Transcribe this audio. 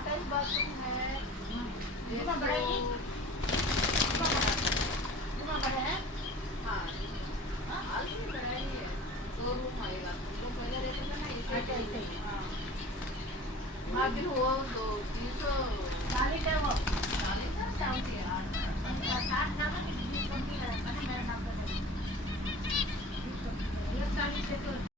Attach bathroom है। Room बड़ा ही room बड़ा है। हाँ हाल में बड़ा ही है, 2 रूम आएगा। तो पहले रहता था ना अच्छा इसे। ऐसे ही। हाँ फिर हुआ 300